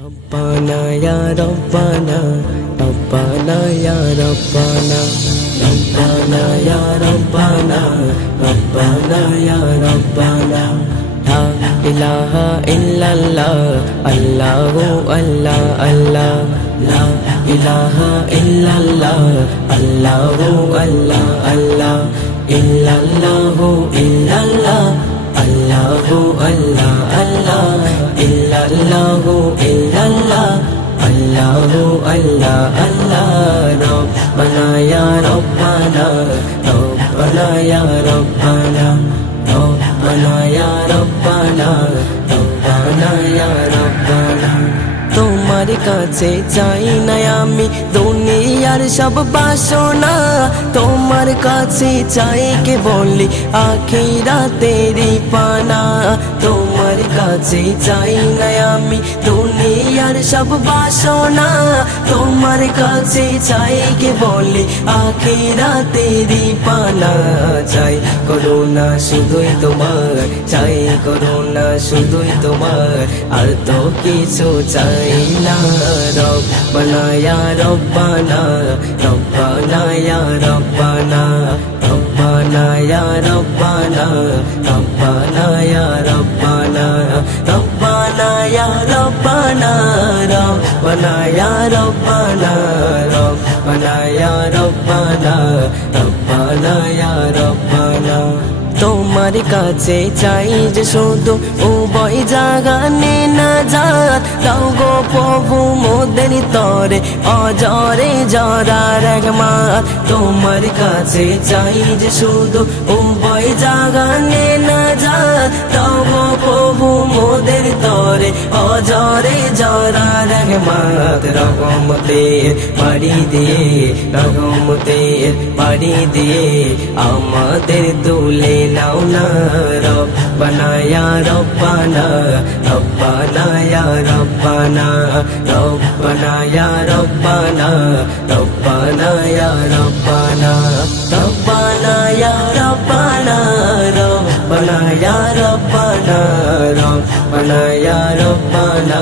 ربنا يا ربنا ربنا يا ربنا ربنا يا ربنا ربنا يا ربنا لا إله إلا الله الله الله الله لا إله إلا الله الله الله الله إلا الله إلا الله الله الله الله إلا الله إلا الله الله الله الله ربنا يا ربنا ربنا يا ربنا ربنا يا ربنا ربنا يا ربنا তোমার কাছে চাই না আমি দুনিয়ার সব বাসনা তোমার কাছে চাই কে বলি আখিরাতেরই পানা তোমার কাছে চাই না আমি দুনিয়ার সব বাসনা তোমার কাছে চাই কে বলি আখিরাতেরই পানা চাই করুণা শুধুই তোমার চাই করুণা শুধুই তোমার আর তো কিছু চাই ربنا يا ربنا ربنا يا ربنا ربنا يا ربنا ربنا يا ربنا ربنا يا ربنا ربنا يا ربنا ربنا يا ربنا ربنا يا ربنا তোমার কাছে চাই যে শুধু উভয় জাগানে না যাত দাও গো প্রভু মোদের তরে অজরে জরা রহমত তোমার কাছে চাই যে শুধু উভয় জাগানে না যাত দাও গো প্রভু মোদের তরে অজরে জরা রহমত রহমতের বাড়ি দিয়ে রহমতের বাড়ি দিয়ে আমাদের তুলে নাও না রব্বানা ইয়া রব্বানা রব্বানা ইয়া রব্বানা রব্বানা ইয়া রব্বানা রব্বানা ইয়া রব্বানা রব্বানা ইয়া রব্বানা রব্বানা ইয়া রব্বানা রব্বানা ইয়া রব্বানা